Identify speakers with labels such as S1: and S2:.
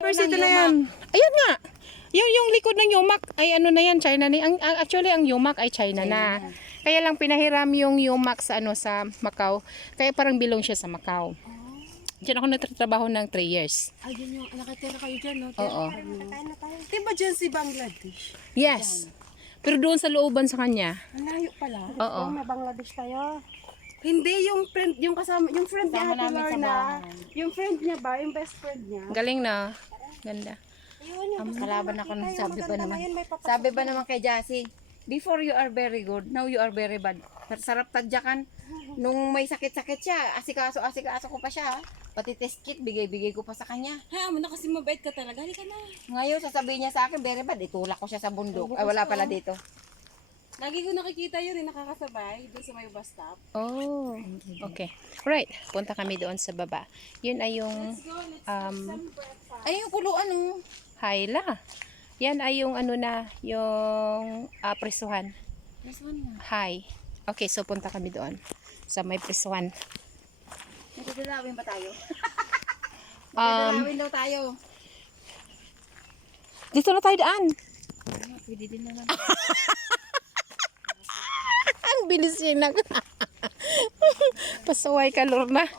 S1: University na yan. Ayan nga. Yung, yung likod ng Yumak ay ano na yan, China na. Ang, ang- actually, ang Yumak ay China, na. Kaya lang pinahiram yung Yumak sa ano sa Macau. Kaya parang bilong siya sa Macau. Diyan ako nagtatrabaho ng 3 years.
S2: Ay, yun yung nakatira kayo dyan, no?
S1: Oo.
S2: Di ba dyan si Bangladesh?
S1: Yes. Pero doon sa looban sa kanya.
S2: Ang layo pala.
S1: Oo.
S3: May Bangladesh tayo.
S2: Hindi, yung friend, yung kasama, yung friend niya,
S3: Kasama
S2: Ate
S3: namin sa
S2: Lorna.
S3: bahay.
S2: Yung friend niya ba, yung best friend niya.
S1: Galing na. Ganda.
S3: Ayun, yung gusto
S4: kalaban
S3: ko
S4: ako
S3: makita
S4: ng
S3: yung
S4: sabi ba
S3: maganda
S4: naman.
S3: yun, may papasok
S4: Sabi ba naman kay Jassy, before you are very good, now you are very bad. Sarap tadyakan. Nung may sakit-sakit siya, asikaso, asikaso ko pa siya. Pati test kit, bigay-bigay ko pa sa kanya.
S2: Ha, mo na kasi mabait ka talaga. Halika na.
S4: Ngayon, sasabihin niya sa akin, very bad, itulak ko siya sa bundok. Ay, wala pala dito.
S2: Lagi ko nakikita yun, eh, nakakasabay, doon sa may bus stop.
S1: Oh. Okay. Right. Punta kami doon sa baba. Yun ay yung
S2: Let's go, let's
S1: um,
S2: some breakfast.
S4: Ay, yung puluan, oh.
S1: Hyla. Yan ay yung ano na, yung ah, presuhan.
S4: This one na.
S1: Hi. Okay, so punta kami doon sa may presuhan.
S4: Nagdadalawin ba tayo?
S1: Um,
S4: Nagdadalawin daw tayo.
S1: dito na tayo daan.
S4: Pwede din naman.
S1: Bilis niya nag... Pasaway ka, Lorna.